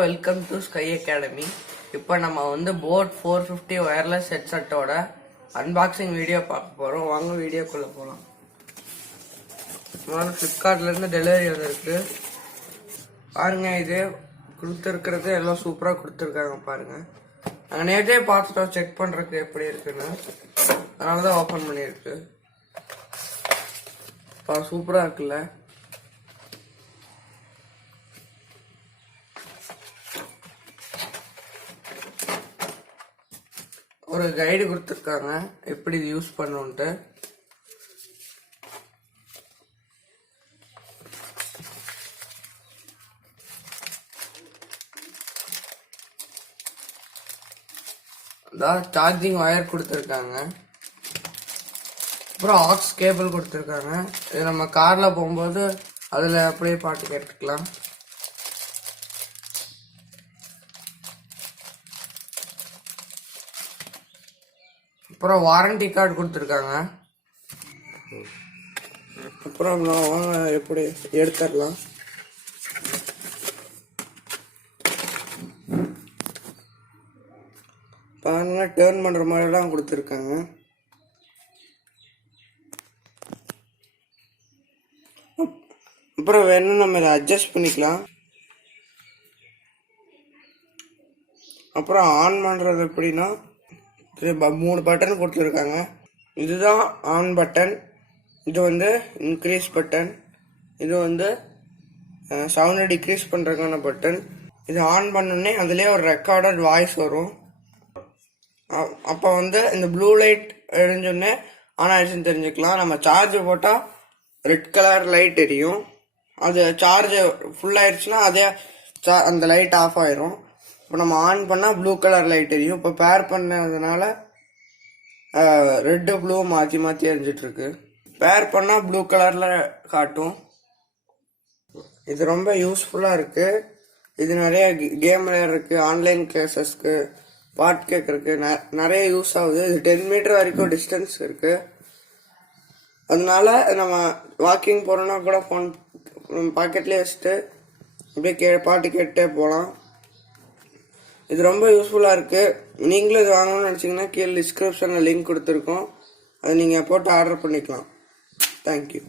Welcome to sky academy. இப்போ நம்ம வந்து போட் 450 ஒயர்லெஸ் ஹெட்செட்டோட அன்பாக்சிங் வீடியோ பார்க்க போகிறோம். வாங்க வீடியோக்குள்ளே போகலாம். முதல்ல ஃப்ளிப்கார்ட்லேருந்து டெலிவரி வந்திருக்கு பாருங்க. இது கொடுத்துருக்கிறது எல்லாம் சூப்பராக கொடுத்துருக்காங்க பாருங்க. நாங்கள் நேற்றே பார்த்துட்டோம் செக் பண்ணுறதுக்கு எப்படி இருக்குன்னு, அதனால தான் ஓப்பன் பண்ணியிருக்கு. சூப்பராக இருக்குல்ல. ஒரு கைடு கொடுத்துருக்காங்க எப்படி இது யூஸ் பண்ணுன்ட்டு. சார்ஜிங் ஒயர் கொடுத்துருக்காங்க, அப்புறம் ஆக்ஸ் கேபிள் கொடுத்துருக்காங்க. இது நம்ம கார்ல போகும்போது அதுல அப்படியே பாட்டு கேட்டுக்கலாம். அப்புறம் வாரண்டி கார்டு கொடுத்துருக்காங்க. அப்புறம் நான் எப்படி எடுத்துடலாம். பாருங்க, டேர்ன் பண்ற மாதிரிலாம் கொடுத்துருக்காங்க. அப்புறம் வேணும் நம்ம இதை அட்ஜஸ்ட் பண்ணிக்கலாம். அப்புறம் ஆன் பண்றது எப்படின்னா 3 பட்டன் கொடுத்துருக்காங்க. இதுதான் ஆன் பட்டன், இது வந்து இன்க்ரீஸ் பட்டன், இது வந்து சவுண்டை டிக்ரீஸ் பண்ணுறதுக்கான பட்டன். இது ஆன் பண்ணோடனே அதுலேயே ஒரு ரெக்கார்டட் வாய்ஸ் வரும். அப்போ வந்து இந்த ப்ளூ லைட் எரிஞ்சோடனே ஆன் ஆயிடுச்சுன்னு தெரிஞ்சுக்கலாம். நம்ம சார்ஜ் போட்டால் ரெட் கலர் லைட் எரியும். அது சார்ஜ் ஃபுல் ஆயிடுச்சுன்னா அதே அந்த லைட் ஆஃப் ஆயிரும். இப்போ நம்ம ஆன் பண்ணால் ப்ளூ கலர் லைட் எரியும். இப்போ பேர் பண்ணதுனால ரெட்டு ப்ளூ மாற்றி மாற்றி எரிஞ்சிட்ருக்கு. பேர் பண்ணால் ப்ளூ கலரில் காட்டும். இது ரொம்ப யூஸ்ஃபுல்லாக இருக்குது. இது நிறைய கேம் விளையாடுறதுக்கு, ஆன்லைன் கிளாஸஸ்க்கு, பாட்டு கேட்கறதுக்கு நிறைய யூஸ் ஆகுது. இது 10 மீட்டர் வரைக்கும் டிஸ்டன்ஸ் இருக்குது. அதனால நம்ம வாக்கிங் போகிறோன்னா கூட ஃபோன் பாக்கெட்லேயே வச்சுட்டு அப்படியே பாட்டு கேட்டே போகலாம். இது ரொம்ப யூஸ்ஃபுல்லாக இருக்குது. நீங்களும் இது வாங்கணும்னு நினச்சிங்கன்னா கீழே டிஸ்கிரிப்ஷனில் லிங்க் கொடுத்துருக்கோம், அதை நீங்கள் போட்டு ஆர்டர் பண்ணிக்கலாம். தேங்க்யூ.